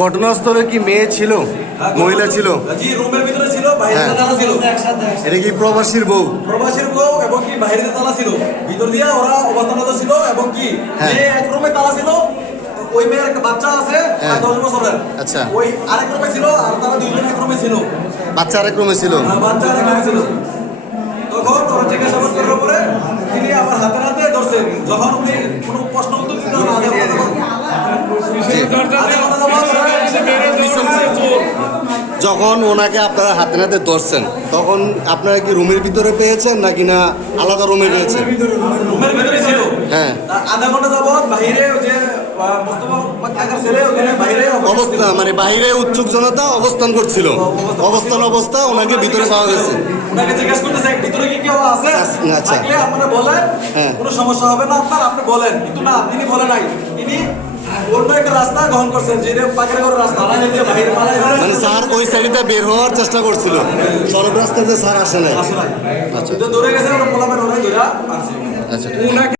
ঘটনাস্থলে কি মেয়ে ছিল, মহিলা ছিল? জি, রুমের ভিতরে ছিল, বাইরে তালা ছিল। এটা কি প্রবাসীর বউ? প্রবাসীর বউ এবং কি বাইরে তালা ছিল, ভিতর দিয়ে ওরা অবস্থানরত ছিল এবং কি হ্যাঁ। যে এক রুমে তালা ছিল, ওই মেয়ের একটা বাচ্চা আছে 10 বছরের। আচ্ছা। ওই আরেক রুমে ছিল আর তারা দুইজন এক রুমে ছিল। বাচ্চা আরেক রুমে ছিল। বাচ্চা আরেক রুমে ছিল। তখন ওরা জিজ্ঞাসাবাদ করার পরে তিনি আমার হাতে হাতে ধরছেন। যখন উনি কোনো প্রশ্ন উত্তর দিতে না যখন ওনাকে আপনারা হাতে নাতে ধরছেন তখন আপনারা কি রুমের ভিতরে পেয়েছেন নাকি না আলাদা রুমে পেয়েছেন? রুমের ভিতরে ছিল। হ্যাঁ। আধা ঘন্টা যাবত বাইরে ওই যে মোস্তফা কাকার ছেলে ওখানে বাইরে অবস্থা মানে বাইরে উৎসুক জনতা অবস্থান করছিল, অবস্থা ওনাকে ভিতরে পাওয়া গেছে। ওনাকে জিজ্ঞাসা করতেছে ভিতরে কি কেউ আছে? আচ্ছা। থাকলে আপনারা বলেন, হ্যাঁ। কোনো সমস্যা হবে না আপনার, আপনি বলেন। কিন্তু না, তিনি বলে নাই। তিনি অন্য একটা রাস্তা গ্রহণ করছেন, যেটা পাকের ঘরের রাস্তা, বাইরে পালাই মানে স্যার ওই সাইডে বের হওয়ার চেষ্টা করছিল, সড়ক রাস্তাতে স্যার আসে নাই। আচ্ছা, দৌড়ে গেছে, ওরা পোলাপের ওরাই ধরে আনছে। আচ্ছা।